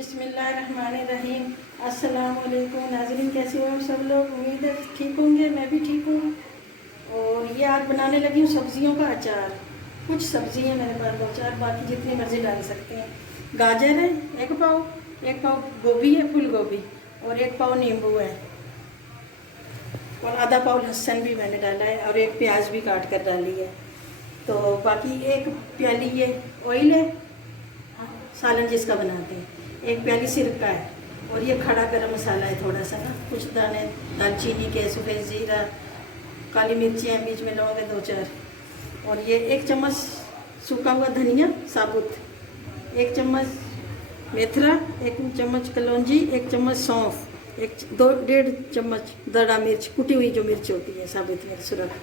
बिस्मिल्लाहिर्रहमानिर्रहीम। अस्सलाम वालेकुम नाज़रीन, कैसे हो आप सब लोग? उम्मीद है ठीक होंगे, मैं भी ठीक हूँ। और ये आज बनाने लगी हूँ सब्जियों का अचार। कुछ सब्ज़ी है मेरे पास, 2-4, बाकी जितनी मर्ज़ी डाल सकते हैं। गाजर है 1 पाव, 1 पाव गोभी है, फूल गोभी, और 1 पाव नींबू है, और आधा पाव लहसुन भी मैंने डाला है, और 1 प्याज भी काट कर डाली है। तो बाकी 1 प्याली ये ऑयल है, सालन जिसका बनाते हैं, 1 प्याली सिरका है, और ये खड़ा गरम मसाला है थोड़ा सा ना, कुछ दाने दालचीनी के, सफ़ेद ज़ीरा, काली मिर्ची हैं, बीच में लौंग है 2-4, और ये 1 चम्मच सूखा हुआ धनिया साबुत, 1 चम्मच मेथरा, 1 चम्मच कलौंजी, 1 चम्मच सौंफ, 1-1.5 चम्मच दड़ा मिर्च, कुटी हुई जो मिर्च होती है साबुत मिर्च सुरख,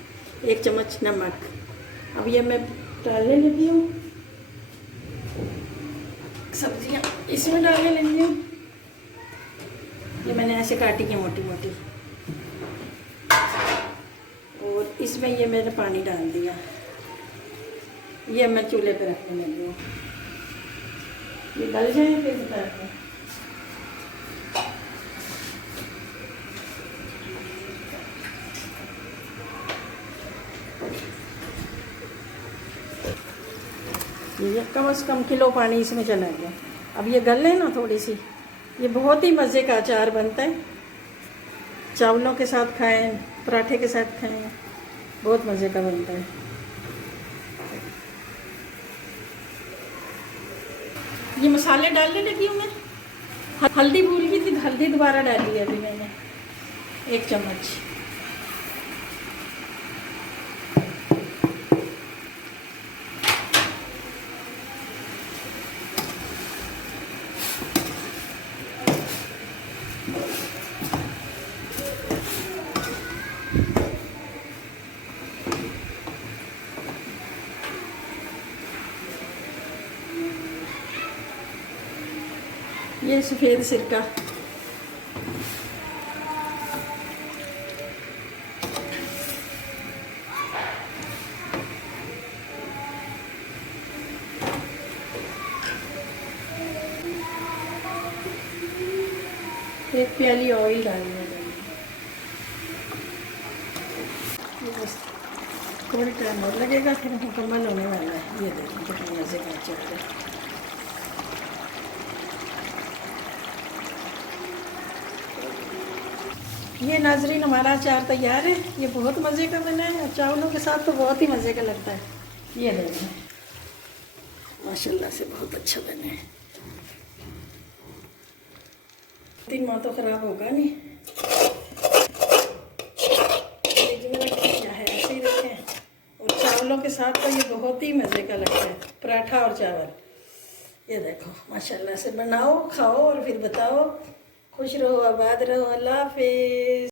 1 चम्मच नमक। अब ये मैं डालने लगी हूँ सब्जियाँ, इसमें डालने लगी हूँ। ये मैंने ऐसे काटी है मोटी मोटी, और इसमें ये मैंने पानी डाल दिया। ये मैं चूल्हे पे रखने लगी हूँ, ये गल जाए फिर बताते हैं। ये कम से कम किलो पानी इसमें चला गया। अब ये गल है ना थोड़ी सी, ये बहुत ही मज़े का अचार बनता है। चावलों के साथ खाएं, पराठे के साथ खाएं, बहुत मज़े का बनता है। ये मसाले डालने लगी हूँ मैं। हल्दी भूल गई थी, हल्दी दोबारा डाली है अभी मैंने, 1 चम्मच। ये सफ़ेद सिरका, एक प्याली ऑयल डालना है। बस थोड़ी टाइम और लगेगा, फिर मुकम्मल होने वाला है। ये देखो कितने मज़े का अचार है। ये नाजरीन हमारा अचार तैयार है। ये बहुत मज़े का बना है, और चावलों के साथ तो बहुत ही मज़े का लगता है। ये देखें, माशाल्लाह से बहुत अच्छा बना है। 3 माह तो ख़राब होगा नहीं। है ऐसे ही रखें, और चावलों के साथ तो ये बहुत ही मज़े का लगता है, पराठा और चावल। ये देखो माशाल्लाह से बनाओ, खाओ, और फिर बताओ। खुश रहो, आबाद रहो, अल्लाह हाफिज़।